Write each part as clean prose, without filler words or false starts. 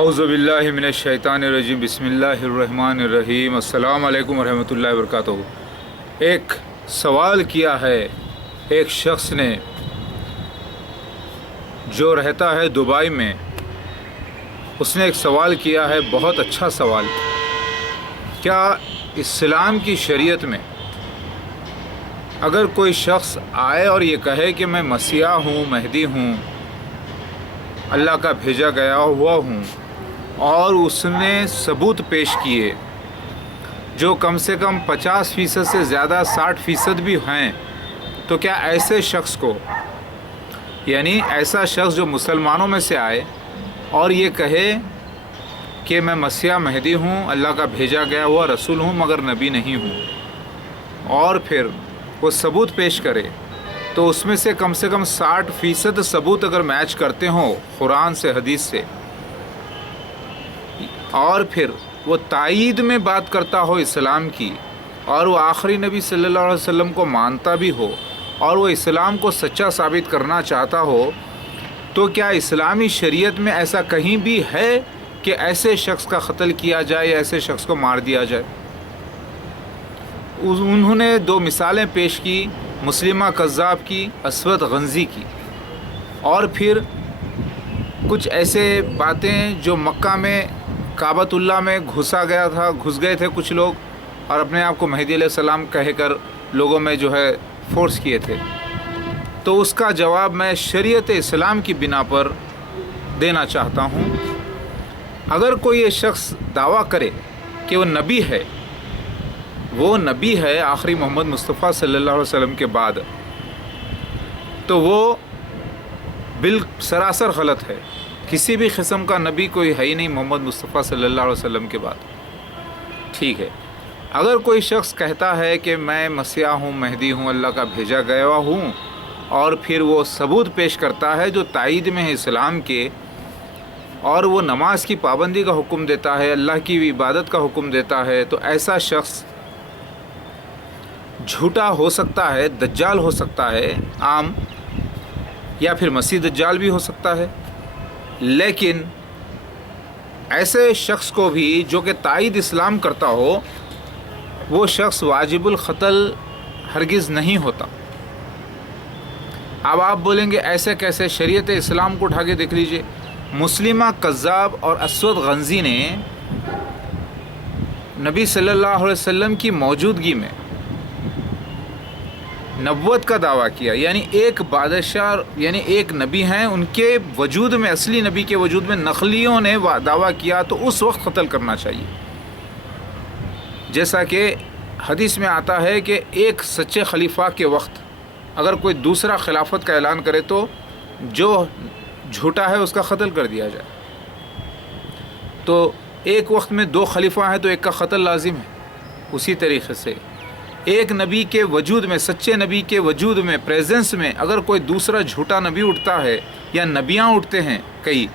اعوذ باللہ من الشیطان الرجیم بسم اللہ الرحمن الرحیم السلام علیکم ورحمۃ اللہ وبرکاتہ۔ ایک سوال کیا ہے ایک شخص نے جو رہتا ہے دبئی میں، اس نے ایک سوال کیا ہے، بہت اچھا سوال۔ کیا اسلام کی شریعت میں اگر کوئی شخص آئے اور یہ کہے کہ میں مسیح ہوں، مہدی ہوں، اللہ کا بھیجا گیا ہوا ہوں، اور اس نے ثبوت پیش کیے جو کم سے کم 50% سے زیادہ 60% بھی ہیں، تو کیا ایسے شخص کو، یعنی ایسا شخص جو مسلمانوں میں سے آئے اور یہ کہے کہ میں مسیح مہدی ہوں، اللہ کا بھیجا گیا ہوا رسول ہوں مگر نبی نہیں ہوں، اور پھر وہ ثبوت پیش کرے، تو اس میں سے کم 60% ثبوت اگر میچ کرتے ہوں قرآن سے، حدیث سے، اور پھر وہ تائید میں بات کرتا ہو اسلام کی، اور وہ آخری نبی صلی اللہ علیہ وسلم کو مانتا بھی ہو، اور وہ اسلام کو سچا ثابت کرنا چاہتا ہو، تو کیا اسلامی شریعت میں ایسا کہیں بھی ہے کہ ایسے شخص کا قتل کیا جائے یا ایسے شخص کو مار دیا جائے؟ انہوں نے 2 مثالیں پیش کی، مسلمہ کذاب کی، اسود غنزی کی، اور پھر کچھ ایسے باتیں جو مکہ میں کعبۃ اللہ میں گھس گئے تھے کچھ لوگ، اور اپنے آپ کو مہدی علیہ السلام کہہ کر لوگوں میں جو ہے فورس کیے تھے، تو اس کا جواب میں شریعت اسلام کی بنا پر دینا چاہتا ہوں۔ اگر کوئی یہ شخص دعویٰ کرے کہ وہ نبی ہے، وہ نبی ہے آخری محمد مصطفیٰ صلی اللہ علیہ وسلم کے بعد، تو وہ سراسر غلط ہے۔ کسی بھی قسم کا نبی کوئی ہے ہی نہیں محمد مصطفیٰ صلی اللہ علیہ وسلم کے بعد، ٹھیک ہے۔ اگر کوئی شخص کہتا ہے کہ میں مسیح ہوں، مہدی ہوں، اللہ کا بھیجا گیا ہوں، اور پھر وہ ثبوت پیش کرتا ہے جو تائید میں ہے اسلام کے، اور وہ نماز کی پابندی کا حکم دیتا ہے، اللہ کی عبادت کا حکم دیتا ہے، تو ایسا شخص جھوٹا ہو سکتا ہے، دجال ہو سکتا ہے عام، یا پھر مسیح دجال بھی ہو سکتا ہے، لیکن ایسے شخص کو بھی جو کہ تائید اسلام کرتا ہو، وہ شخص واجب القتل ہرگز نہیں ہوتا۔ اب آپ بولیں گے ایسے کیسے؟ شریعت اسلام کو اٹھا کے دیکھ لیجئے۔ مسلمہ کذاب اور اسود غنزی نے نبی صلی اللہ علیہ وسلم کی موجودگی میں نبوت کا دعویٰ کیا، یعنی ایک بادشاہ، یعنی ایک نبی ہیں، ان کے وجود میں، اصلی نبی کے وجود میں نقلیوں نے دعویٰ کیا، تو اس وقت قتل کرنا چاہیے۔ جیسا کہ حدیث میں آتا ہے کہ ایک سچے خلیفہ کے وقت اگر کوئی دوسرا خلافت کا اعلان کرے تو جو جھوٹا ہے اس کا قتل کر دیا جائے۔ تو ایک وقت میں 2 خلیفہ ہیں تو ایک کا قتل لازم ہے۔ اسی طریقے سے ایک نبی کے وجود میں، سچے نبی کے وجود میں، پریزنس میں، اگر کوئی دوسرا جھوٹا نبی اٹھتا ہے، یا نبیاں اٹھتے ہیں کئی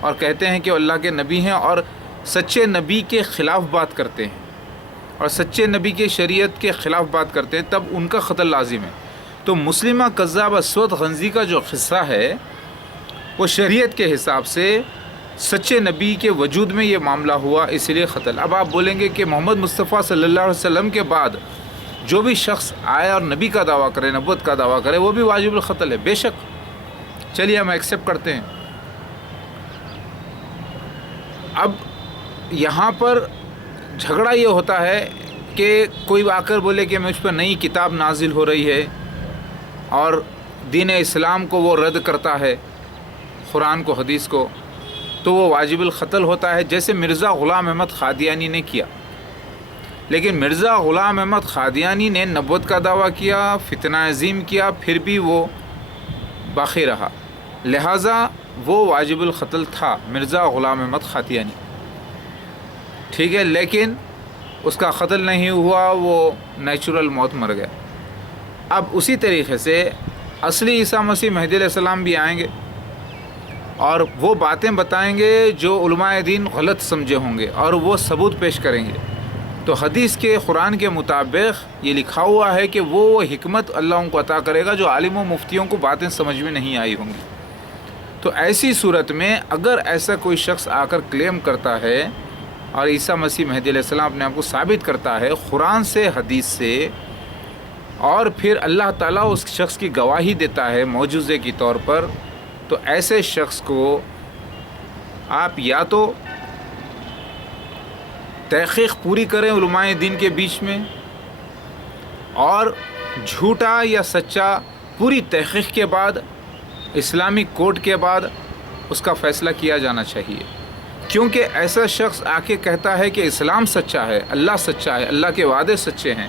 اور کہتے ہیں کہ اللہ کے نبی ہیں، اور سچے نبی کے خلاف بات کرتے ہیں اور سچے نبی کے شریعت کے خلاف بات کرتے ہیں، تب ان کا قتل لازم ہے۔ تو مسلمہ کذاب اسود غنزی کا جو قصہ ہے وہ شریعت کے حساب سے سچے نبی کے وجود میں یہ معاملہ ہوا، اس لیے قتل۔ اب آپ بولیں گے کہ محمد مصطفیٰ صلی اللہ علیہ وسلم کے بعد جو بھی شخص آئے اور نبی کا دعویٰ کرے، نبوت کا دعویٰ کرے، وہ بھی واجب القتل ہے۔ بے شک، چلیے ہم ایکسیپٹ کرتے ہیں۔ اب یہاں پر جھگڑا یہ ہوتا ہے کہ کوئی آ کر بولے کہ مجھ پر نئی کتاب نازل ہو رہی ہے اور دین اسلام کو وہ رد کرتا ہے، قرآن کو، حدیث کو، تو وہ واجب القتل ہوتا ہے، جیسے مرزا غلام احمد قادیانی نے کیا۔ لیکن مرزا غلام احمد قادیانی نے نبوت کا دعویٰ کیا، فتنہ عظیم کیا، پھر بھی وہ باقی رہا، لہٰذا وہ واجب القتل تھا، مرزا غلام احمد قادیانی، ٹھیک ہے، لیکن اس کا قتل نہیں ہوا، وہ نیچرل موت مر گیا۔ اب اسی طریقے سے اصلی عیسیٰ مسیح مہدی علیہ السلام بھی آئیں گے اور وہ باتیں بتائیں گے جو علماء دین غلط سمجھے ہوں گے، اور وہ ثبوت پیش کریں گے۔ تو حدیث کے، قرآن کے مطابق یہ لکھا ہوا ہے کہ وہ حکمت اللہ ان کو عطا کرے گا جو عالم و مفتیوں کو باتیں سمجھ میں نہیں آئی ہوں گی۔ تو ایسی صورت میں اگر ایسا کوئی شخص آ کر کلیم کرتا ہے اور عیسیٰ مسیح مہدی علیہ السلام اپنے آپ کو ثابت کرتا ہے قرآن سے حدیث سے، اور پھر اللہ تعالیٰ اس شخص کی گواہی دیتا ہے معجزے کی طور پر، تو ایسے شخص کو آپ یا تو تحقیق پوری کریں علماء دین کے بیچ میں، اور جھوٹا یا سچا پوری تحقیق کے بعد اسلامی کورٹ کے بعد اس کا فیصلہ کیا جانا چاہیے، کیونکہ ایسا شخص آ کے کہتا ہے کہ اسلام سچا ہے، اللہ سچا ہے، اللہ کے وعدے سچے ہیں،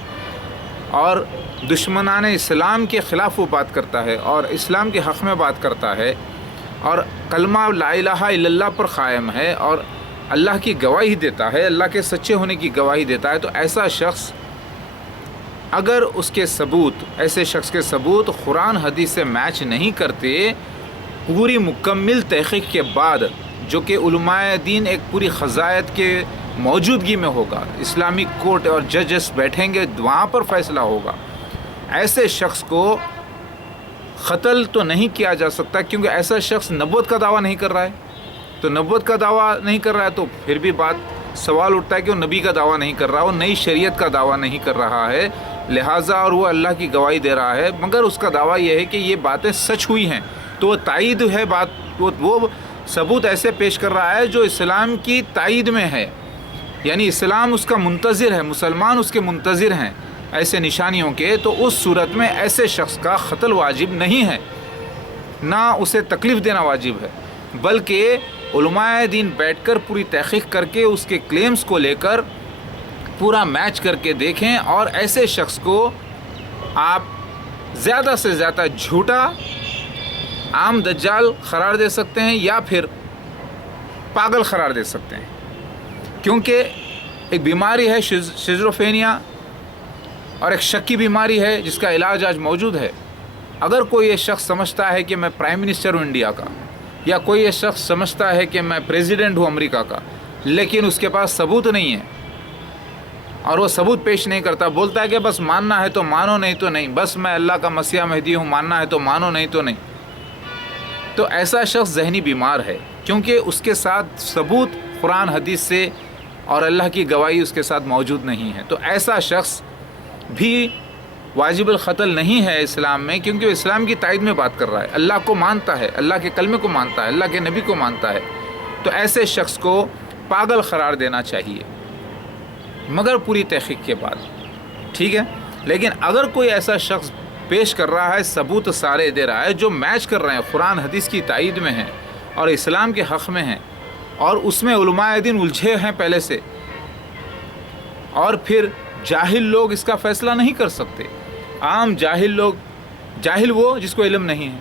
اور دشمنان اسلام کے خلاف وہ بات کرتا ہے اور اسلام کے حق میں بات کرتا ہے، اور کلمہ لا الہ الا اللہ پر قائم ہے اور اللہ کی گواہی دیتا ہے، اللہ کے سچے ہونے کی گواہی دیتا ہے، تو ایسا شخص اگر اس کے ثبوت، ایسے شخص کے ثبوت قرآن حدیث سے میچ نہیں کرتے، پوری مکمل تحقیق کے بعد، جو کہ علماء دین ایک پوری قضایت کے موجودگی میں ہوگا، اسلامی کورٹ اور ججز بیٹھیں گے، وہاں پر فیصلہ ہوگا، ایسے شخص کو قتل تو نہیں کیا جا سکتا، کیونکہ ایسا شخص نبوت کا دعویٰ نہیں کر رہا ہے، تو نبوت کا دعویٰ نہیں کر رہا ہے تو پھر بھی سوال اٹھتا ہے کہ وہ نبی کا دعویٰ نہیں کر رہا، وہ نئی شریعت کا دعویٰ نہیں کر رہا ہے، لہٰذا اور وہ اللہ کی گواہی دے رہا ہے، مگر اس کا دعویٰ یہ ہے کہ یہ باتیں سچ ہوئی ہیں، تو وہ تائید ہے بات، وہ ثبوت ایسے پیش کر رہا ہے جو اسلام کی تائید میں ہے، یعنی اسلام اس کا منتظر ہے، مسلمان اس کے منتظر ہیں ایسے نشانیوں کے، تو اس صورت میں ایسے شخص کا قتل واجب نہیں ہے، نہ اسے تکلیف دینا واجب ہے، بلکہ علماء دین بیٹھ کر پوری تحقیق کر کے اس کے کلیمز کو لے کر پورا میچ کر کے دیکھیں، اور ایسے شخص کو آپ زیادہ سے زیادہ جھوٹا عام دجال قرار دے سکتے ہیں یا پھر پاگل قرار دے سکتے ہیں، کیونکہ ایک بیماری ہے شیزوفرینیا، اور ایک شکی بیماری ہے جس کا علاج آج موجود ہے۔ اگر کوئی یہ شخص سمجھتا ہے کہ میں پرائم منسٹر ہوں انڈیا کا، یا کوئی یہ شخص سمجھتا ہے کہ میں پریزیڈنٹ ہوں امریکہ کا، لیکن اس کے پاس ثبوت نہیں ہے اور وہ ثبوت پیش نہیں کرتا، بولتا ہے کہ بس ماننا ہے تو مانو، نہیں تو نہیں، بس میں اللہ کا مسیح مہدی ہوں، ماننا ہے تو مانو، نہیں تو نہیں، تو ایسا شخص ذہنی بیمار ہے، کیونکہ اس کے ساتھ ثبوت قرآن حدیث سے اور اللہ کی گواہی اس کے ساتھ موجود نہیں ہے، تو ایسا شخص بھی واجب القتل نہیں ہے اسلام میں، کیونکہ وہ اسلام کی تائید میں بات کر رہا ہے، اللہ کو مانتا ہے، اللہ کے کلمے کو مانتا ہے، اللہ کے نبی کو مانتا ہے، تو ایسے شخص کو پاگل قرار دینا چاہیے، مگر پوری تحقیق کے بعد، ٹھیک ہے۔ لیکن اگر کوئی ایسا شخص پیش کر رہا ہے، ثبوت سارے دے رہا ہے جو میچ کر رہے ہیں، قرآن حدیث کی تائید میں ہیں اور اسلام کے حق میں ہیں، اور اس میں علماء دین الجھے ہیں پہلے سے، اور پھر جاہل لوگ اس کا فیصلہ نہیں کر سکتے، عام جاہل لوگ، جاہل وہ جس کو علم نہیں ہے،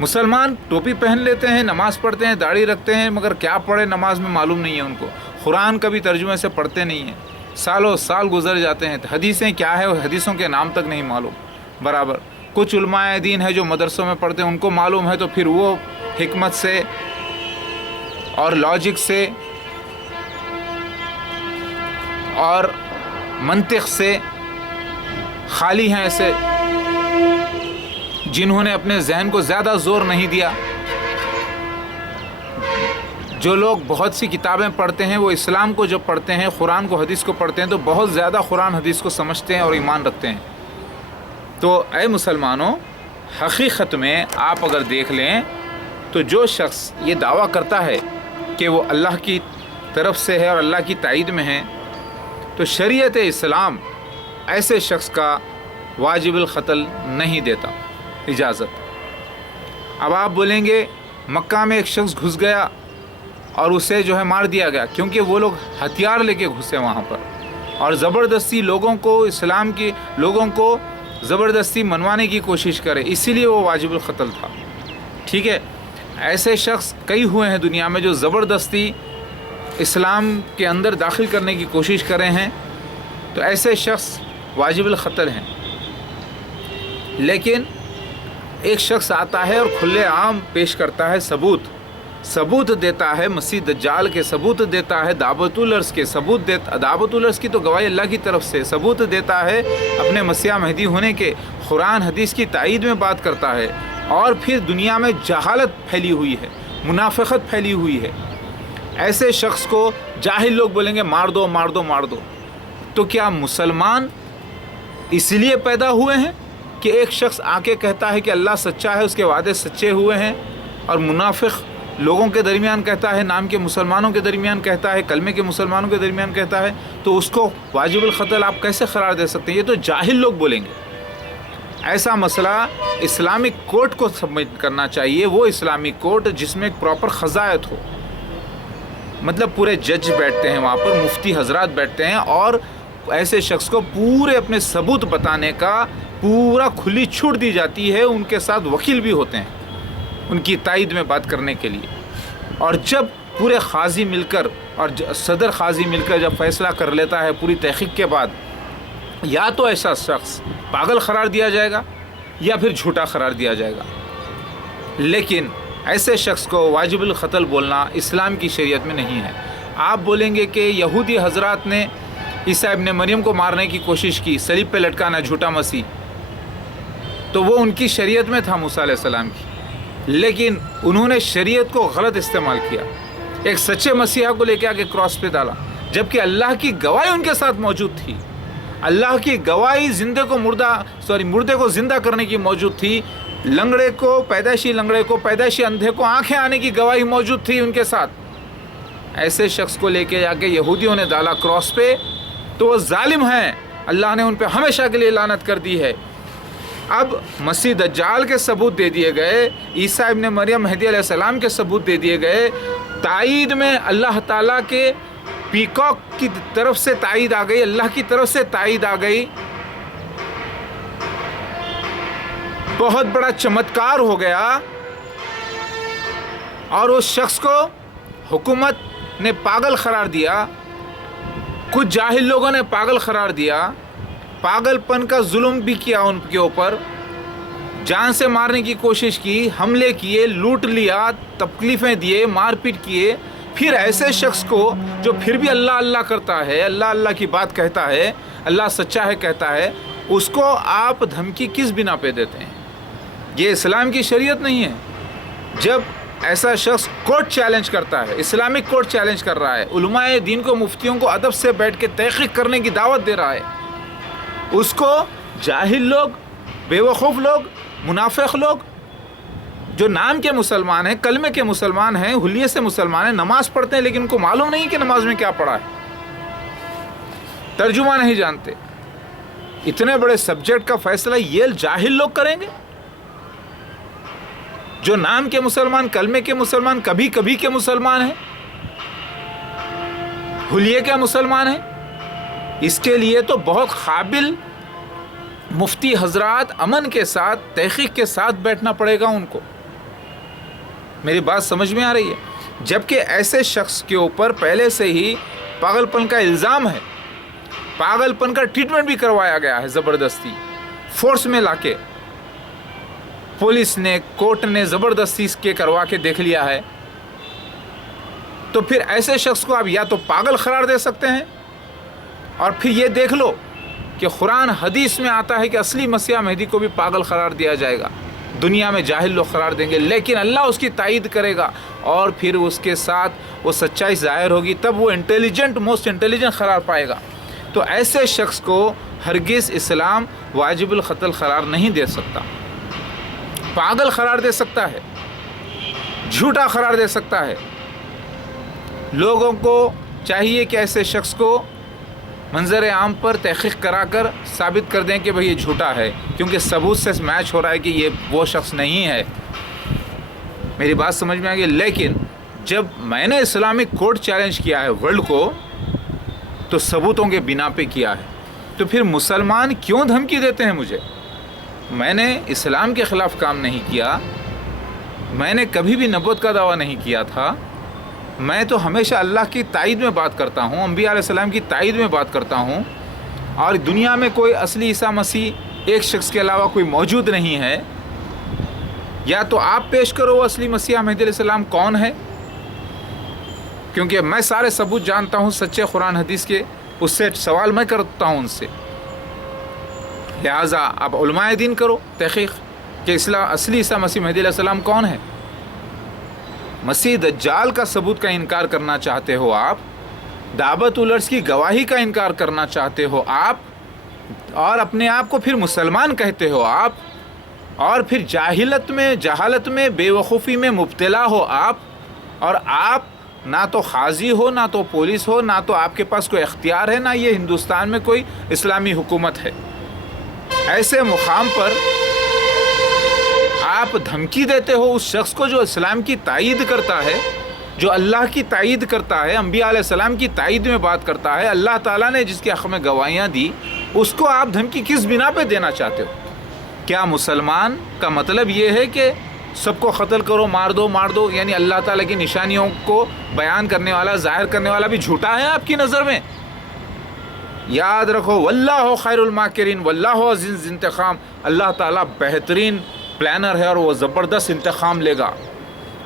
مسلمان ٹوپی پہن لیتے ہیں، نماز پڑھتے ہیں، داڑھی رکھتے ہیں، مگر کیا پڑھے نماز میں معلوم نہیں ہے ان کو، قرآن کا بھی ترجمے سے پڑھتے نہیں ہیں، سالوں سال گزر جاتے ہیں، حدیثیں کیا ہے حدیثوں کے نام تک نہیں معلوم برابر۔ کچھ علماء دین ہے جو مدرسوں میں پڑھتے ہیں، ان کو معلوم ہے، تو پھر وہ حکمت سے اور لاجک سے اور منطق سے خالی ہیں، ایسے جنہوں نے اپنے ذہن کو زیادہ زور نہیں دیا۔ جو لوگ بہت سی کتابیں پڑھتے ہیں، وہ اسلام کو جب پڑھتے ہیں، قرآن کو حدیث کو پڑھتے ہیں، تو بہت زیادہ قرآن حدیث کو سمجھتے ہیں اور ایمان رکھتے ہیں۔ تو اے مسلمانوں، حقیقت میں آپ اگر دیکھ لیں تو جو شخص یہ دعویٰ کرتا ہے کہ وہ اللہ کی طرف سے ہے اور اللہ کی تائید میں ہے، تو شریعت اسلام ایسے شخص کا واجب القتل نہیں دیتا اجازت۔ اب آپ بولیں گے مکہ میں ایک شخص گھس گیا اور اسے جو ہے مار دیا گیا، کیونکہ وہ لوگ ہتھیار لے کے گھسے وہاں پر اور زبردستی لوگوں کو، اسلام کی لوگوں کو زبردستی منوانے کی کوشش کرے، اسی لیے وہ واجب القتل تھا، ٹھیک ہے۔ ایسے شخص کئی ہوئے ہیں دنیا میں جو زبردستی اسلام کے اندر داخل کرنے کی کوشش کرے ہیں، تو ایسے شخص واجب القتل ہیں۔ لیکن ایک شخص آتا ہے اور کھلے عام پیش کرتا ہے ثبوت دیتا ہے مسیح دجال کے، ثبوت دیتا ہے دعوت الارض کے، دعوت الارض کی تو گواہی اللہ کی طرف سے، ثبوت دیتا ہے اپنے مسیح مہدی ہونے کے، قرآن حدیث کی تائید میں بات کرتا ہے، اور پھر دنیا میں جہالت پھیلی ہوئی ہے، منافقت پھیلی ہوئی ہے، ایسے شخص کو جاہل لوگ بولیں گے مار دو مار دو مار دو۔ تو کیا مسلمان اس لیے پیدا ہوئے ہیں کہ ایک شخص آ کے کہتا ہے کہ اللہ سچا ہے، اس کے وعدے سچے ہوئے ہیں، اور منافق لوگوں کے درمیان کہتا ہے، نام کے مسلمانوں کے درمیان کہتا ہے، کلمے کے مسلمانوں کے درمیان کہتا ہے، تو اس کو واجب القتل آپ کیسے قرار دے سکتے ہیں؟ یہ تو جاہل لوگ بولیں گے۔ ایسا مسئلہ اسلامک کورٹ کو سبمٹ کرنا چاہیے، وہ اسلامک کورٹ جس میں ایک پراپر قضایت ہو، مطلب پورے جج بیٹھتے ہیں وہاں پر، مفتی حضرات بیٹھتے ہیں، اور ایسے شخص کو پورے اپنے ثبوت بتانے کا پورا کھلی چھوٹ دی جاتی ہے، ان کے ساتھ وکیل بھی ہوتے ہیں ان کی تائید میں بات کرنے کے لیے۔ اور جب پورے قاضی مل کر اور صدر قاضی مل کر جب فیصلہ کر لیتا ہے پوری تحقیق کے بعد، یا تو ایسا شخص پاگل قرار دیا جائے گا یا پھر جھوٹا قرار دیا جائے گا، لیکن ایسے شخص کو واجب القتل بولنا اسلام کی شریعت میں نہیں ہے۔ آپ بولیں گے کہ یہودی حضرات نے عیسیٰ ابن مریم کو مارنے کی کوشش کی، صلیب پہ لٹکانا، جھوٹا مسیح، تو وہ ان کی شریعت میں تھا موسیٰ علیہ السلام کی، لیکن انہوں نے شریعت کو غلط استعمال کیا، ایک سچے مسیحا کو لے کے آگے کراس پہ ڈالا، جبکہ اللہ کی گواہی ان کے ساتھ موجود تھی۔ اللہ کی گواہی مردے کو زندہ کرنے کی موجود تھی، پیدائشی لنگڑے کو، پیدائشی اندھے کو آنکھیں آنے کی گواہی موجود تھی ان کے ساتھ۔ ایسے شخص کو لے کے جا کے یہودیوں نے ڈالا کراس پہ، تو وہ ظالم ہیں، اللہ نے ان پہ ہمیشہ کے لیے لعنت کر دی ہے۔ اب مسیح دجال کے ثبوت دے دیے گئے، عیسیٰ ابن مریم مہدی علیہ السلام کے ثبوت دے دیے گئے، تائید میں اللہ تعالیٰ کے پیکاک کی طرف سے تائید آ گئی، اللہ کی طرف سے تائید آ گئی، بہت بڑا چمتکار ہو گیا، اور اس شخص کو حکومت نے پاگل قرار دیا، کچھ جاہل لوگوں نے پاگل قرار دیا، پاگل پن کا ظلم بھی کیا ان کے اوپر، جان سے مارنے کی کوشش کی، حملے کیے، لوٹ لیا، تکلیفیں دیے، مار پیٹ کیے۔ پھر ایسے شخص کو جو پھر بھی اللہ اللہ کرتا ہے، اللہ اللہ کی بات کہتا ہے، اللہ سچا ہے کہتا ہے، اس کو آپ دھمکی کس بنا پہ دیتے ہیں؟ یہ اسلام کی شریعت نہیں ہے۔ جب ایسا شخص کورٹ چیلنج کرتا ہے، اسلامک کورٹ چیلنج کر رہا ہے، علماء دین کو، مفتیوں کو ادب سے بیٹھ کے تحقیق کرنے کی دعوت دے رہا ہے، اس کو جاہل لوگ، بے وقوف لوگ، منافق لوگ جو نام کے مسلمان ہیں، کلمے کے مسلمان ہیں، حلیے سے مسلمان ہیں، نماز پڑھتے ہیں، لیکن ان کو معلوم نہیں کہ نماز میں کیا پڑھا ہے، ترجمہ نہیں جانتے، اتنے بڑے سبجیکٹ کا فیصلہ یہ جاہل لوگ کریں گے؟ جو نام کے مسلمان، کلمے کے مسلمان، کبھی کبھی کے مسلمان ہیں، حلیے کے مسلمان ہیں، اس کے لیے تو بہت قابل مفتی حضرات امن کے ساتھ، تحقیق کے ساتھ بیٹھنا پڑے گا ان کو۔ میری بات سمجھ میں آ رہی ہے؟ جبکہ ایسے شخص کے اوپر پہلے سے ہی پاگل پن کا الزام ہے، پاگل پن کا ٹریٹمنٹ بھی کروایا گیا ہے، زبردستی فورس میں لا کے، پولیس نے، کورٹ نے زبردستی اس کے کروا کے دیکھ لیا ہے، تو پھر ایسے شخص کو آپ یا تو پاگل قرار دے سکتے ہیں، اور پھر یہ دیکھ لو کہ قرآن حدیث میں آتا ہے کہ اصلی مسیح مہدی کو بھی پاگل قرار دیا جائے گا، دنیا میں جاہل لوگ قرار دیں گے، لیکن اللہ اس کی تائید کرے گا، اور پھر اس کے ساتھ وہ سچائی ظاہر ہوگی، تب وہ موسٹ انٹیلیجنٹ قرار پائے گا۔ تو ایسے شخص کو ہرگز اسلام واجب القتل قرار نہیں دے سکتا، پاگل قرار دے سکتا ہے، جھوٹا قرار دے سکتا ہے۔ لوگوں کو چاہیے کہ ایسے شخص کو منظر عام پر تحقیق کرا کر ثابت کر دیں کہ بھئی یہ جھوٹا ہے، کیونکہ ثبوت سے میچ ہو رہا ہے کہ یہ وہ شخص نہیں ہے۔ میری بات سمجھ میں آ گئی؟ لیکن جب میں نے اسلامک کورٹ چیلنج کیا ہے ورلڈ کو، تو ثبوتوں کے بنا پہ کیا ہے، تو پھر مسلمان کیوں دھمکی دیتے ہیں مجھے؟ میں نے اسلام کے خلاف کام نہیں کیا، میں نے کبھی بھی نبوت کا دعویٰ نہیں کیا تھا، میں تو ہمیشہ اللہ کی تائید میں بات کرتا ہوں، انبیاء علیہ السلام کی تائید میں بات کرتا ہوں، اور دنیا میں کوئی اصلی عیسیٰ مسیح ایک شخص کے علاوہ کوئی موجود نہیں ہے۔ یا تو آپ پیش کرو وہ اصلی مسیح مہدی علیہ السلام کون ہے، کیونکہ میں سارے ثبوت جانتا ہوں سچے قرآن حدیث کے، اس سے سوال میں کرتا ہوں ان سے، لہٰذا آپ علماء دین کرو تحقیق، کہ اصلی عیسیٰ مسیح مہدی علیہ السلام کون ہے؟ مسیح دجال کا ثبوت کا انکار کرنا چاہتے ہو آپ، دعوت الارض کی گواہی کا انکار کرنا چاہتے ہو آپ، اور اپنے آپ کو پھر مسلمان کہتے ہو آپ، اور پھر جہالت میں بے وقوفی میں مبتلا ہو آپ، اور آپ نہ تو قاضی ہو، نہ تو پولیس ہو، نہ تو آپ کے پاس کوئی اختیار ہے، نہ یہ ہندوستان میں کوئی اسلامی حکومت ہے۔ ایسے مقام پر آپ دھمکی دیتے ہو اس شخص کو جو اسلام کی تائید کرتا ہے، جو اللہ کی تائید کرتا ہے، انبیاء علیہ السلام کی تائید میں بات کرتا ہے، اللہ تعالیٰ نے جس کے حق میں گواہیاں دی، اس کو آپ دھمکی کس بنا پہ دینا چاہتے ہو؟ کیا مسلمان کا مطلب یہ ہے کہ سب کو قتل کرو، مار دو، یعنی اللہ تعالیٰ کی نشانیوں کو بیان کرنے والا، ظاہر کرنے والا بھی جھوٹا ہے آپ کی نظر میں؟ یاد رکھو، واللہ خیر الماکرین، واللہ عزیز انتقام، اللہ تعالیٰ بہترین پلانر ہے اور وہ زبردست انتقام لے گا۔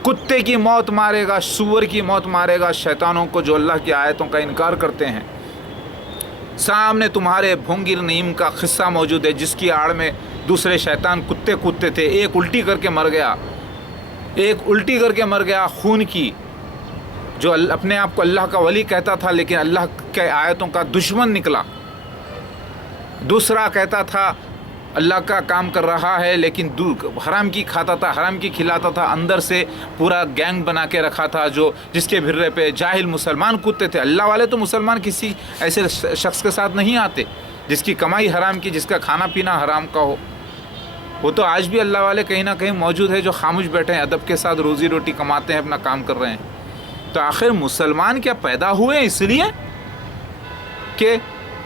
کتے کی موت مارے گا، سور کی موت مارے گا شیطانوں کو جو اللہ کی آیتوں کا انکار کرتے ہیں۔ سامنے تمہارے بھونگیر نعیم کا قصہ موجود ہے، جس کی آڑ میں دوسرے شیطان کتے کودتے تھے، ایک الٹی کر کے مر گیا خون کی، جو اپنے آپ کو اللہ کا ولی کہتا تھا لیکن اللہ کے آیتوں کا دشمن نکلا۔ دوسرا کہتا تھا اللہ کا کام کر رہا ہے لیکن حرام کی کھاتا تھا، حرام کی کھلاتا تھا، اندر سے پورا گینگ بنا کے رکھا تھا جو جس کے بھرے پہ جاہل مسلمان کودتے تھے۔ اللہ والے تو مسلمان کسی ایسے شخص کے ساتھ نہیں آتے جس کی کمائی حرام کی، جس کا کھانا پینا حرام کا ہو۔ وہ تو آج بھی اللہ والے کہیں نہ کہیں موجود ہے جو خاموش بیٹھے ہیں، ادب کے ساتھ روزی روٹی کماتے ہیں، اپنا کام کر رہے ہیں۔ تو آخر مسلمان کیا پیدا ہوئے اس لیے کہ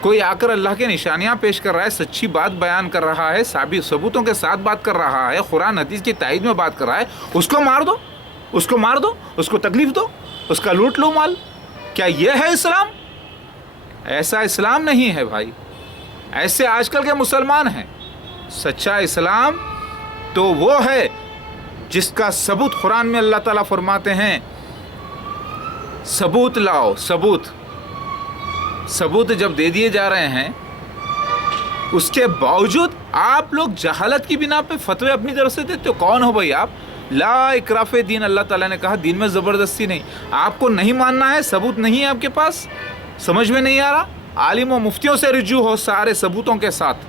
کوئی آ کر اللہ کے نشانیاں پیش کر رہا ہے، سچی بات بیان کر رہا ہے، ثبوتوں کے ساتھ بات کر رہا ہے، قرآن حدیث کی تائید میں بات کر رہا ہے، اس کو مار دو، اس کو تکلیف دو، اس کا لوٹ لو مال؟ کیا یہ ہے اسلام؟ ایسا اسلام نہیں ہے بھائی، ایسے آج کل کے مسلمان ہیں۔ سچا اسلام تو وہ ہے جس کا ثبوت قرآن میں اللہ تعالیٰ فرماتے ہیں، ثبوت لاؤ، ثبوت جب دے دیے جا رہے ہیں، اس کے باوجود آپ لوگ جہالت کی بنا پہ فتوے اپنی طرف سے دیتے ہو۔ کون ہو بھائی آپ؟ لا اکراہ فی الدین، اللہ تعالیٰ نے کہا دین میں زبردستی نہیں۔ آپ کو نہیں ماننا ہے، ثبوت نہیں ہے آپ کے پاس، سمجھ میں نہیں آ رہا، عالم و مفتیوں سے رجوع ہو سارے ثبوتوں کے ساتھ،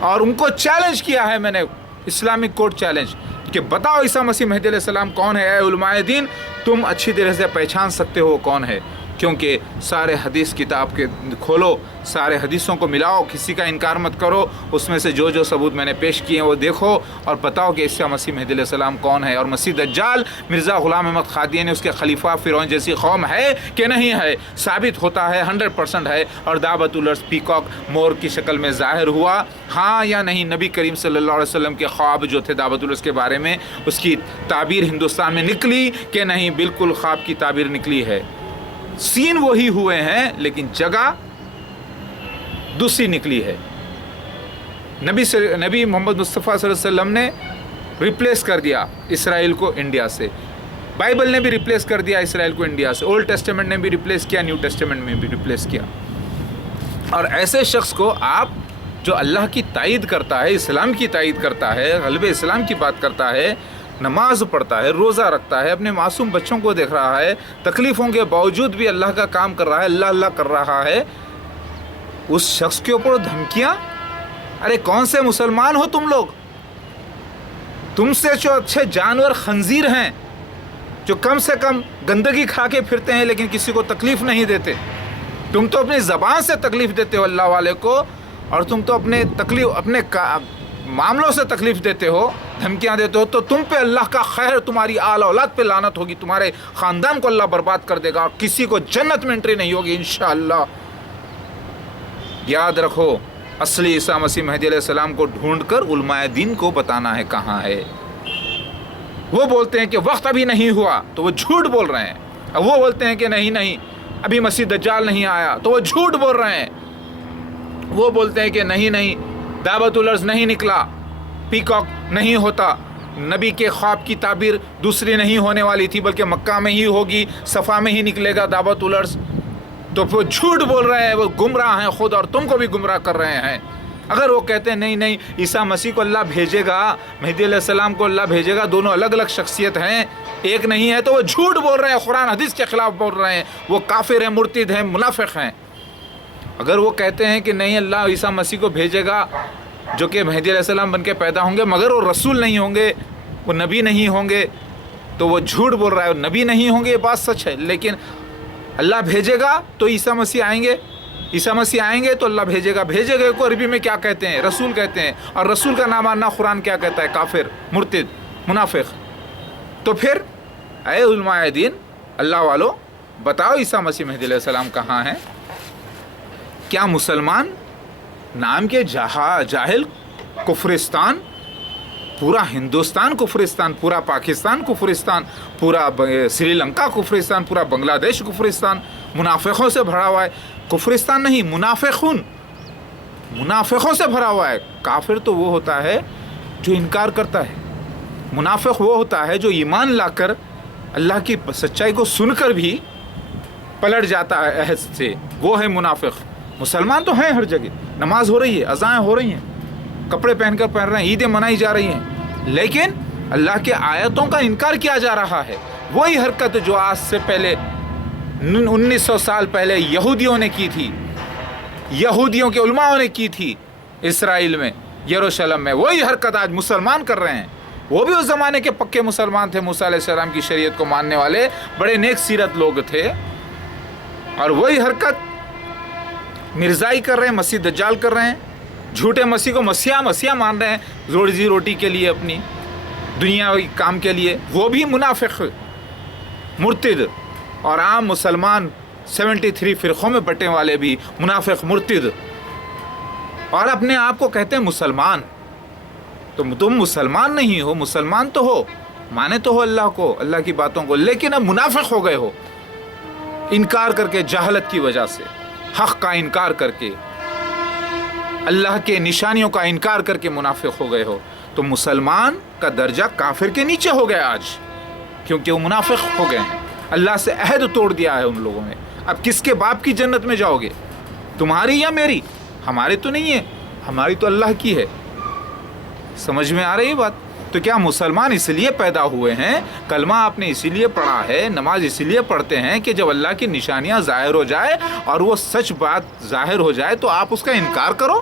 اور ان کو چیلنج کیا ہے میں نے، اسلامک کورٹ چیلنج، کہ بتاؤ عیسیٰ مسیح مہدی علیہ السلام کون ہے؟ اے علماء دین، تم اچھی طرح سے پہچان سکتے ہو کون ہے، کیونکہ سارے حدیث کتاب کے کھولو، سارے حدیثوں کو ملاؤ، کسی کا انکار مت کرو، اس میں سے جو ثبوت میں نے پیش کیے ہیں وہ دیکھو اور بتاؤ کہ عیسیٰ مسیح مہدی علیہ السلام کون ہے، اور مسیح دجال مرزا غلام احمد قادیانی اس کے خلیفہ فرعون جیسی قوم ہے کہ نہیں ہے، ثابت ہوتا ہے، 100% ہے، اور دعوت الارض پیکاک مور کی شکل میں ظاہر ہوا، ہاں یا نہیں؟ نبی کریم صلی اللہ علیہ وسلم کے خواب جو تھے دعوت الارض کے بارے میں، اس کی تعبیر ہندوستان میں نکلی کہ نہیں؟ بالکل خواب کی تعبیر نکلی ہے، سین وہی ہوئے ہیں لیکن جگہ دوسری نکلی ہے۔ نبی محمد مصطفیٰ صلی اللہ علیہ وسلم نے ریپلیس کر دیا اسرائیل کو انڈیا سے، بائبل نے بھی ریپلیس کر دیا اسرائیل کو انڈیا سے، اولڈ ٹیسٹمنٹ نے بھی ریپلیس کیا، نیو ٹیسٹمنٹ میں بھی ریپلیس کیا۔ اور ایسے شخص کو آپ جو اللہ کی تائید کرتا ہے، اسلام کی تائید کرتا ہے، غلبہ اسلام کی بات کرتا ہے، نماز پڑھتا ہے، روزہ رکھتا ہے، اپنے معصوم بچوں کو دیکھ رہا ہے، تکلیفوں کے باوجود بھی اللہ کا کام کر رہا ہے، اللہ کر رہا ہے، اس شخص کے اوپر دھمکیاں؟ ارے کون سے مسلمان ہو تم لوگ؟ تم سے جو اچھے جانور خنزیر ہیں، جو کم سے کم گندگی کھا کے پھرتے ہیں لیکن کسی کو تکلیف نہیں دیتے۔ تم تو اپنی زبان سے تکلیف دیتے ہو اللہ والے کو، اور تم تو اپنے معاملوں سے تکلیف دیتے ہو، دھمکیاں دیتے ہو، تو تم پہ اللہ کا خیر، تمہاری آل اولاد پہ لعنت ہوگی، تمہارے خاندان کو اللہ برباد کر دے گا، اور کسی کو جنت میں انٹری نہیں ہوگی انشاءاللہ۔ یاد رکھو، اصلی عیسیٰ مسیح مہدی علیہ السلام کو ڈھونڈ کر علماء دین کو بتانا ہے کہاں ہے۔ وہ بولتے ہیں کہ وقت ابھی نہیں ہوا تو وہ جھوٹ بول رہے ہیں، اور وہ بولتے ہیں کہ نہیں ابھی مسیح دجال نہیں آیا تو وہ جھوٹ بول رہے ہیں۔ وہ بولتے ہیں کہ نہیں دعوت الارض نہیں نکلا، پیکاک نہیں ہوتا، نبی کے خواب کی تعبیر دوسری نہیں ہونے والی تھی بلکہ مکہ میں ہی ہوگی، صفا میں ہی نکلے گا دعوت الارض۔ تو وہ جھوٹ بول رہے ہیں، وہ گمراہ ہیں خود، اور تم کو بھی گمراہ کر رہے ہیں۔ اگر وہ کہتے ہیں نہیں نہیں عیسیٰ مسیح کو اللہ بھیجے گا، مہدی علیہ السلام کو اللہ بھیجے گا، دونوں الگ الگ شخصیت ہیں، ایک نہیں ہے، تو وہ جھوٹ بول رہے ہیں، قرآن حدیث کے خلاف بول رہے ہیں، وہ کافر ہیں، مرتد ہیں، منافق ہیں۔ اگر وہ کہتے ہیں کہ نہیں اللہ عیسیٰ مسیح کو بھیجے گا جو کہ مہدی علیہ السلام بن کے پیدا ہوں گے، مگر وہ رسول نہیں ہوں گے، وہ نبی نہیں ہوں گے، تو وہ جھوٹ بول رہا ہے، وہ نبی نہیں ہوں گے، یہ بات سچ ہے، لیکن اللہ بھیجے گا تو عیسیٰ مسیح آئیں گے، عیسیٰ مسیح آئیں گے تو اللہ بھیجے گا۔ بھیجے گئے کو عربی میں کیا کہتے ہیں؟ رسول کہتے ہیں، اور رسول کا نام ماننا قرآن کیا کہتا ہے؟ کافر، مرتد، منافق۔ تو پھر اے علماء دین، اللہ والو، بتاؤ عیسیٰ مسیح مہدی علیہ السلام کہاں ہیں؟ کیا مسلمان نام کے جاہل کفرستان، پورا ہندوستان کفرستان، پورا پاکستان کفرستان، پورا سری لنکا کفرستان، پورا بنگلہ دیش کفرستان منافقوں سے بھرا ہوا ہے؟ کفرستان نہیں، منافقوں سے بھرا ہوا ہے۔ کافر تو وہ ہوتا ہے جو انکار کرتا ہے، منافق وہ ہوتا ہے جو ایمان لا کر اللہ کی سچائی کو سن کر بھی پلٹ جاتا ہے عہد سے، وہ ہے منافق۔ مسلمان تو ہیں ہر جگہ، نماز ہو رہی ہے، اذانیں ہو رہی ہیں، کپڑے پہن کر پہن رہے ہیں، عیدیں منائی جا رہی ہیں، لیکن اللہ کے آیتوں کا انکار کیا جا رہا ہے۔ وہی حرکت جو آج سے پہلے 1900 سال پہلے یہودیوں نے کی تھی، یہودیوں کے علماءوں نے کی تھی اسرائیل میں، یروشلم میں، وہی حرکت آج مسلمان کر رہے ہیں۔ وہ بھی اس زمانے کے پکے مسلمان تھے، موسیٰ علیہ السلام کی شریعت کو ماننے والے بڑے نیک سیرت لوگ تھے، اور وہی حرکت مرزائی کر رہے ہیں، مسیح دجال کر رہے ہیں، جھوٹے مسیح کو مسیح مان رہے ہیں روزی روٹی کے لیے، اپنی دنیاوی کام کے لیے۔ وہ بھی منافق، مرتد، اور عام مسلمان 73 فرقوں میں بٹے والے بھی منافق، مرتد، اور اپنے آپ کو کہتے ہیں مسلمان۔ تو تم مسلمان نہیں ہو، مسلمان تو ہو، مانے تو ہو اللہ کو، اللہ کی باتوں کو، لیکن اب منافق ہو گئے ہو، انکار کر کے، جہالت کی وجہ سے، حق کا انکار کر کے، اللہ کے نشانیوں کا انکار کر کے منافق ہو گئے ہو۔ تو مسلمان کا درجہ کافر کے نیچے ہو گیا آج، کیونکہ وہ منافق ہو گئے ہیں، اللہ سے عہد توڑ دیا ہے ان لوگوں نے۔ اب کس کے باپ کی جنت میں جاؤ گے؟ تمہاری یا میری؟ ہماری تو نہیں ہے، ہماری تو اللہ کی ہے۔ سمجھ میں آ رہی ہے بات؟ تو کیا مسلمان اس لیے پیدا ہوئے ہیں، کلمہ آپ نے اسی لیے پڑھا ہے، نماز اسی لیے پڑھتے ہیں کہ جب اللہ کی نشانیاں ظاہر ہو جائے اور وہ سچ بات ظاہر ہو جائے تو آپ اس کا انکار کرو،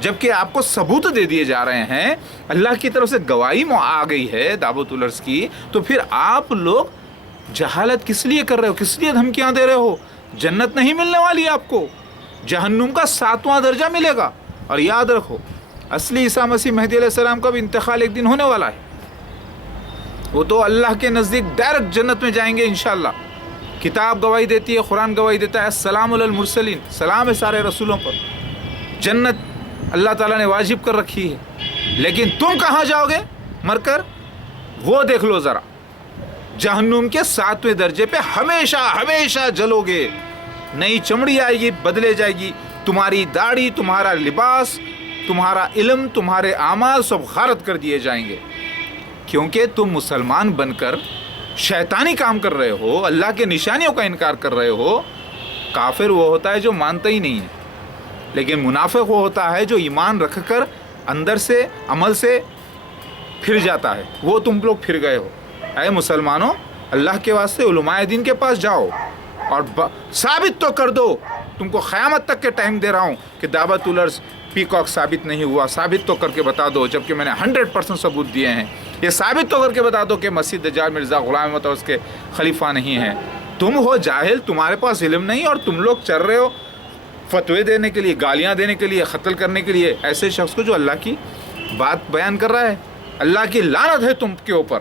جبکہ آپ کو ثبوت دے دیے جا رہے ہیں، اللہ کی طرف سے گواہی آ گئی ہے دعوت الارض کی، تو پھر آپ لوگ جہالت کس لیے کر رہے ہو؟ کس لیے دھمکیاں دے رہے ہو؟ جنت نہیں ملنے والی آپ کو، جہنم کا 7واں درجہ ملے گا۔ اور یاد رکھو، اصلی عیسیٰ مسیح مہدی علیہ السلام کا بھی انتقال ایک دن ہونے والا ہے، وہ تو اللہ کے نزدیک ڈائریکٹ جنت میں جائیں گے انشاءاللہ۔ کتاب گواہی دیتی ہے، قرآن گواہی دیتا ہے، السلام علی المرسلین، سلام ہے سارے رسولوں پر، جنت اللہ تعالیٰ نے واجب کر رکھی ہے۔ لیکن تم کہاں جاؤ گے مر کر؟ وہ دیکھ لو ذرا، جہنم کے 7ویں درجے پہ ہمیشہ ہمیشہ جلو گے، نئی چمڑی آئے گی، بدلے جائے گی، تمہاری داڑھی، تمہارا لباس، تمہارا علم، تمہارے اعمال سب غارت کر دیے جائیں گے، کیونکہ تم مسلمان بن کر شیطانی کام کر رہے ہو، اللہ کے نشانیوں کا انکار کر رہے ہو۔ کافر وہ ہوتا ہے جو مانتا ہی نہیں ہے، لیکن منافق وہ ہوتا ہے جو ایمان رکھ کر اندر سے عمل سے پھر جاتا ہے، وہ تم لوگ پھر گئے ہو۔ اے مسلمانوں، اللہ کے واسطے علماء دین کے پاس جاؤ اور ثابت تو کر دو، تم کو قیامت تک کے ٹائم دے رہا ہوں کہ دعوت الارض پیکاک ثابت نہیں ہوا، ثابت تو کر کے بتا دو، جبکہ میں نے 100% ثبوت دیے ہیں۔ یہ ثابت تو کر کے بتا دو کہ مسیح دجال مرزا غلام احمد اور اس کے خلیفہ نہیں ہیں۔ تم ہو جاہل، تمہارے پاس علم نہیں، اور تم لوگ چل رہے ہو فتوے دینے کے لیے، گالیاں دینے کے لیے، قتل کرنے کے لیے ایسے شخص کو جو اللہ کی بات بیان کر رہا ہے۔ اللہ کی لعنت ہے تم کے اوپر،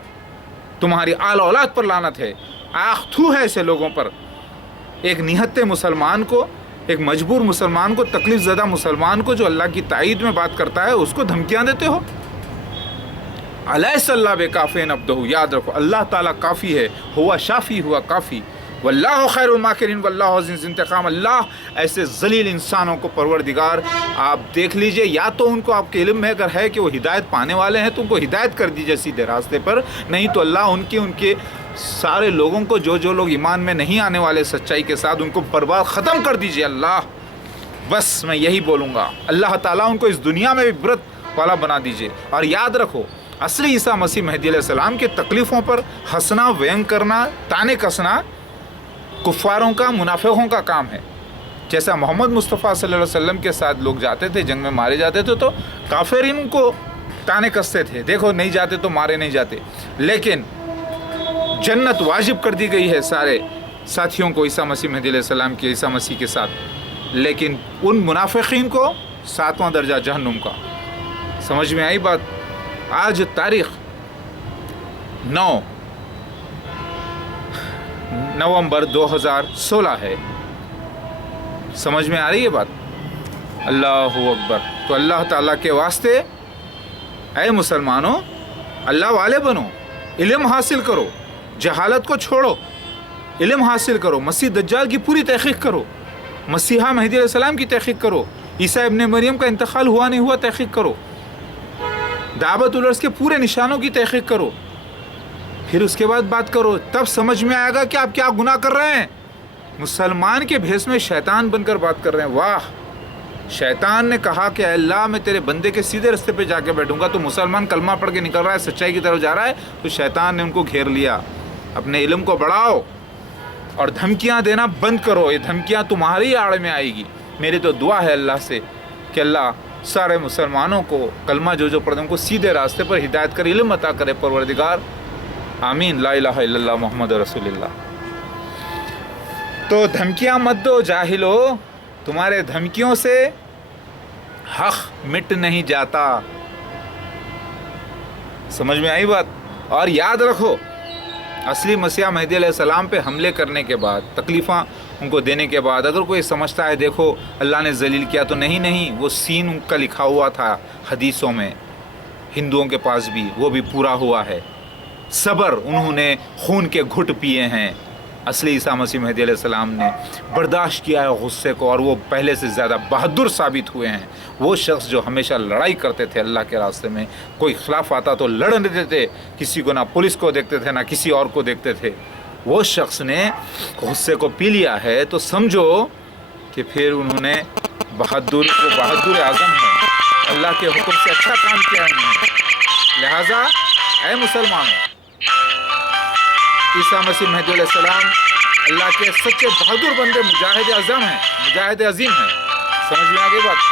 تمہاری آل اولاد پر لعنت ہے، آخ تھو ہے ایسے لوگوں پر۔ ایک نہتے مسلمان کو، ایک مجبور مسلمان کو، تکلیف زدہ مسلمان کو جو اللہ کی تائید میں بات کرتا ہے، اس کو دھمکیاں دیتے ہو۔ الیس اللہ بکافٍ عبدہ، یاد رکھو اللہ تعالیٰ کافی ہے، ہوا شافی، ہوا کافی، واللہ خیر الماکرین واللہ عزیز انتقام۔ اللہ ایسے ذلیل انسانوں کو پروردگار، آپ دیکھ لیجئے، یا تو ان کو آپ کے علم میں اگر ہے کہ وہ ہدایت پانے والے ہیں تو ان کو ہدایت کر دیجئے سیدھے راستے پر، نہیں تو اللہ ان کے سارے لوگوں کو جو لوگ ایمان میں نہیں آنے والے سچائی کے ساتھ، ان کو برباد ختم کر دیجئے اللہ۔ بس میں یہی بولوں گا، اللہ تعالیٰ ان کو اس دنیا میں بھی عبرت والا بنا دیجئے۔ اور یاد رکھو، اصلی عیسیٰ مسیح مہدی علیہ السلام کی تکلیفوں پر ہنسنا، ویم کرنا، تانے کسنا کفاروں کا، منافقوں کا کام ہے۔ جیسا محمد مصطفیٰ صلی اللہ علیہ وسلم کے ساتھ لوگ جاتے تھے، جنگ میں مارے جاتے تھے، تو کافر ان کو تانے کستے تھے، دیکھو نہیں جاتے تو مارے نہیں جاتے۔ لیکن جنت واجب کر دی گئی ہے سارے ساتھیوں کو عیسیٰ مسیح مہدی علیہ السلام کے، عیسیٰ مسیح کے ساتھ، لیکن ان منافقین کو 7واں درجہ جہنم کا۔ سمجھ میں آئی بات؟ آج تاریخ 9 نومبر 2016 ہے، سمجھ میں آ رہی ہے بات؟ اللہ اکبر۔ تو اللہ تعالیٰ کے واسطے اے مسلمانوں، اللہ والے بنو، علم حاصل کرو، جہالت کو چھوڑو، علم حاصل کرو، مسیح دجال کی پوری تحقیق کرو، مسیحا مہدی علیہ السلام کی تحقیق کرو، عیسیٰ ابن مریم کا انتقال ہوا نہیں ہوا تحقیق کرو، دعوت العرض کے پورے نشانوں کی تحقیق کرو، پھر اس کے بعد بات کرو، تب سمجھ میں آئے گا کہ آپ کیا گناہ کر رہے ہیں۔ مسلمان کے بھیس میں شیطان بن کر بات کر رہے ہیں۔ واہ، شیطان نے کہا کہ اے اللہ میں تیرے بندے کے سیدھے رستے پہ جا کے بیٹھوں گا، تو مسلمان کلمہ پڑھ کے نکل رہا ہے، سچائی کی طرف جا رہا ہے، تو شیطان نے ان کو گھیر لیا۔ اپنے علم کو بڑھاؤ اور دھمکیاں دینا بند کرو، یہ دھمکیاں تمہاری آڑ میں آئے گی۔ میری تو دعا ہے اللہ سے کہ اللہ سارے مسلمانوں کو کلمہ جو پڑھتے ہیں ان کو سیدھے راستے پر ہدایت کر، علم عطا کرے پروردگار، آمین، لا الہ الا اللہ محمد رسول اللہ۔ تو دھمکیاں مت دو جاہلو، تمہارے دھمکیوں سے حق مٹ نہیں جاتا۔ سمجھ میں آئی بات؟ اور یاد رکھو، اصلی مسیح مہدی علیہ السلام پہ حملے کرنے کے بعد، تکلیفیں ان کو دینے کے بعد، اگر کوئی سمجھتا ہے دیکھو اللہ نے ذلیل کیا، تو نہیں، وہ سین ان کا لکھا ہوا تھا حدیثوں میں، ہندوؤں کے پاس بھی، وہ بھی پورا ہوا ہے۔ صبر، انہوں نے خون کے گھٹ پیے ہیں، اصلی عیسیٰ مسیح مہدی علیہ السلام نے برداشت کیا ہے غصے کو، اور وہ پہلے سے زیادہ بہادر ثابت ہوئے ہیں۔ وہ شخص جو ہمیشہ لڑائی کرتے تھے اللہ کے راستے میں، کوئی خلاف آتا تو لڑنے دیتے، کسی کو نہ پولیس کو دیکھتے تھے نہ کسی اور کو دیکھتے تھے، وہ شخص نے غصے کو پی لیا ہے، تو سمجھو کہ پھر انہوں نے بہادر اعظم ہے، اللہ کے حکم سے اچھا کام کیا انہوں نے۔ لہٰذا اے مسلمانوں، عیسیٰ مسیح مہدی علیہ السلام اللہ کے سچے بہادر بندے، مجاہد اعظم ہیں، مجاہد عظیم ہیں۔ سمجھ میں آ گئی بات؟